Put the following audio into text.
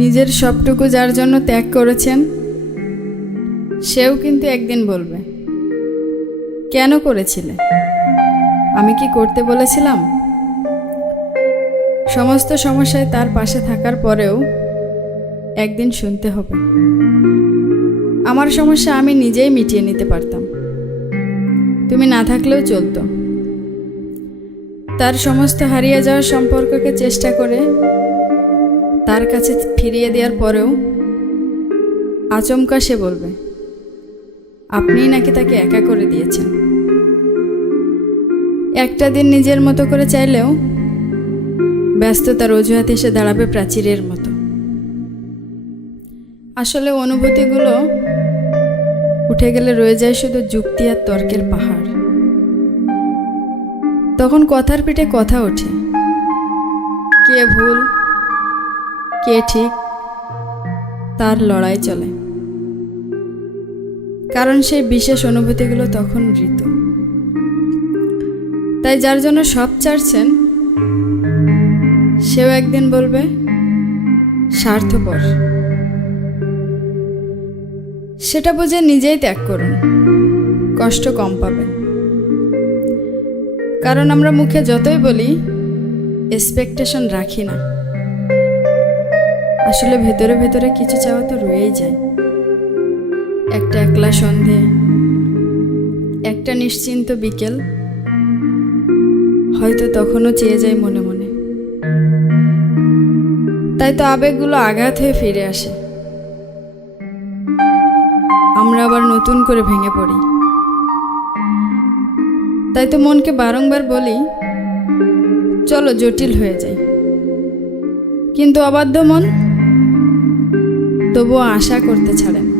নিজের সবটুকু যার জন্য ত্যাগ করেছেন সেও কিন্তু একদিন বলবে, কেন করেছিলে? আমি কি করতে বলেছিলাম? সমস্ত সমস্যায় তার পাশে থাকার পরেও একদিন শুনতে হবে, আমার সমস্যা আমি নিজেই মিটিয়ে নিতে পারতাম, তুমি না থাকলেও চলতো। তার সমস্ত হারিয়ে যাওয়া সম্পর্ককে চেষ্টা করে তার কাছে ফিরিয়ে দেওয়ার পরেও আচমকা সে বলবে, আপনিই নাকি তাকে একা করে দিয়েছেন। একটা দিন নিজের মতো করে চাইলেও ব্যস্ততার অজুহাত এসে দাঁড়াবে প্রাচীরের মতো। আসলে অনুভূতিগুলো উঠে গেলে রয়ে যায় শুধু যুক্তি আর তর্কের পাহাড়। তখন কথার পিঠে কথা ওঠে, কে ভুল কে ঠিক তার লড়াই চলে, কারণ সেই বিশেষ অনুভূতিগুলো তখন ঋতু। তাই যার জন্য সব চাচ্ছেন সেও একদিন বলবে স্বার্থপর। সেটা বুঝে নিজেই ত্যাগ করুন, কষ্ট কম পাবেন। কারণ আমরা মুখে যতই বলি এক্সপেকটেশন রাখি না, আসলে ভেতরে ভেতরে কিছু চাওয়া তো রয়েই যায়। একটা একলা সন্ধে, একটা নিশ্চিন্ত বিকেল, হয়তো তখনও চেয়ে যায় মনে মনে। তাই তো আবেগগুলো আঘাত হয়ে ফিরে আসে, আমরা আবার নতুন করে ভেঙে পড়ি। তাই তো মনকে বারংবার বলি, চলো জটিল হয়ে যাই। কিন্তু অবাধ্য মন তবুও আশা করতে ছাড়ে না।